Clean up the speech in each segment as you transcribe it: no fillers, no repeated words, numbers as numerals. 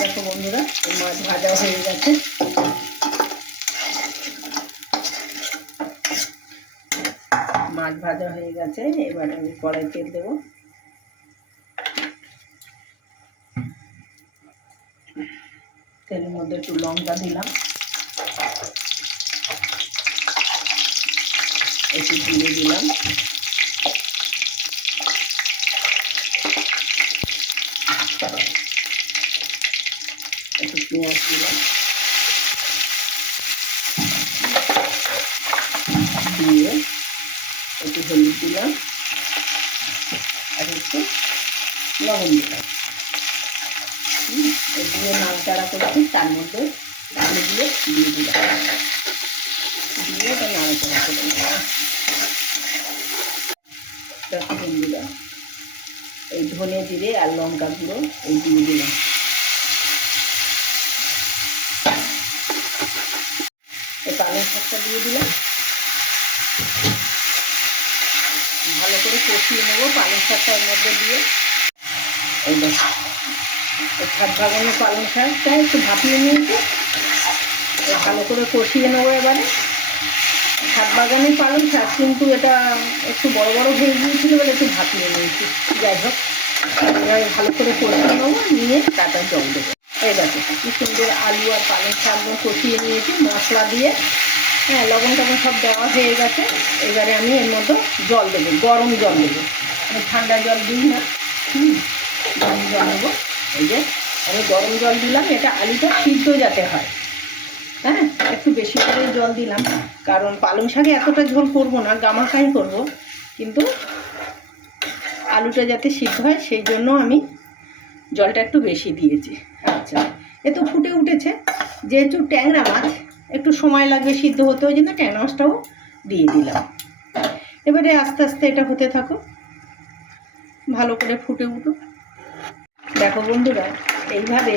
দেখো বন্ধুরা, মাছ ভাজা হয়ে গেছে। মাছ ভাজা হয়ে গেছে, এবারে আমি কড়াই তেল দেবো। তেলের মধ্যে একটু লঙ্কা দিলাম, একটু জিরে দিলাম, একটু পেঁয়াজ দিলাম, দিয়ে একটু হলুদ দিলাম আর একটু লবণ দিলাম। দিয়ে নাড়াচাড়া করছি, তার মধ্যে আলুগুলো দিয়ে দিলাম, দিয়ে এটা নাড়াচাড়া করে দিলাম। দেখো বন্ধুরা, এই ধনে জিরে আর লঙ্কা গুঁড়ো এই দিয়ে দিলাম। এই পালং শাকটা দিয়ে দিলাম, ভালো করে কষিয়ে নেবো পালং শাকটা এর মধ্যে দিয়ে। এই দেখো, এই ছাদ বাগানের পালং শাকটা একটু ভাপিয়ে নিয়েছি, ভালো করে কষিয়ে নেবো। এবারে ছাদ বাগানের পালং শাক, কিন্তু এটা একটু বড় বড় হয়ে গিয়েছিল বলে একটু ভাপিয়ে নিয়েছি। যাই হোক, এবারে ভালো করে কষিয়ে নেবো, নিয়ে তারপর জল দেবো। এই দেখো কি সুন্দর আলু আর পালং শাক কষিয়ে নিয়েছি মশলা দিয়ে। হ্যাঁ, লবণ টবণ সব দেওয়া হয়ে গেছে। এবারে আমি এর মধ্যে জল দেবো, গরম জল দেবো, আমি ঠান্ডা জল দিই না। গরম জল দেবো। এই যে আমি গরম জল দিলাম, এটা আলুটা সিদ্ধ যাতে হয়। হ্যাঁ, একটু বেশি করে জল দিলাম, কারণ পালং শাকে এতটা ঝোল করবো না, গামাখাই করব, কিন্তু আলুটা যাতে সিদ্ধ হয় সেই জন্য আমি জলটা একটু বেশি দিয়েছি। আচ্ছা, এ তো ফুটে উঠেছে, যেহেতু ট্যাংরা মাছ একটু সময় লাগবে সিদ্ধ হতে, ওই জন্য ট্যাংরা মাছটাও দিয়ে দিলাম। এবারে আস্তে আস্তে এটা হতে থাকো, ভালো করে ফুটে উঠুক। দেখো বন্ধুরা, এইভাবে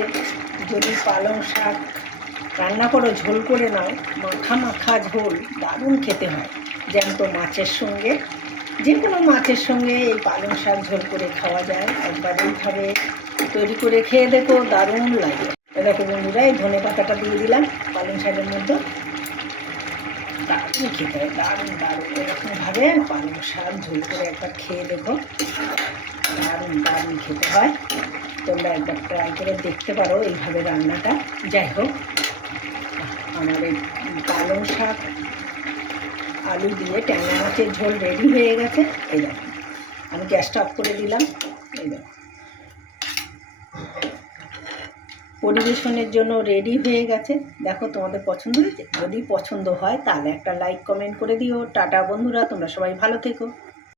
যদি পালং শাক রান্না করো, ঝোল করে নাও, মাখা মাখা ঝোল, দারুণ খেতে হয়। জ্যান্ত মাছের সঙ্গে, যে কোনো মাছের সঙ্গে এই পালং শাক ঝোল করে খাওয়া যায়। একবার এইভাবে তৈরি করে খেয়ে দেখো, দারুণ লাগে। দেখো বন্ধুরা, এই ধনে পাতাটা দিয়ে দিলাম পালং শাকের মধ্যে, দারুণ খেতে হয়, দারুণ দারুণ। এরকমভাবে পালং শাক ঝোল করে একবার খেয়ে দেখো, দারুণ দারুণ খেতে হয়। তোমরা একবার ট্রাই করে দেখতে পারো এইভাবে রান্নাটা। যাই হোক, আমার এই পালং শাক আলু দিয়ে ট্যাংরা মাছের ঝোল রেডি হয়ে গেছে। এই দেখো, আমি গ্যাসটা অফ করে দিলাম। এই দেখো, পরিবেশনের জন্য রেডি হয়ে গেছে। দেখো, তোমাদের পছন্দ হয়েছে? যদি পছন্দ হয় তাহলে একটা লাইক কমেন্ট করে দিও। টাটা বন্ধুরা, তোমরা সবাই ভালো থেকো।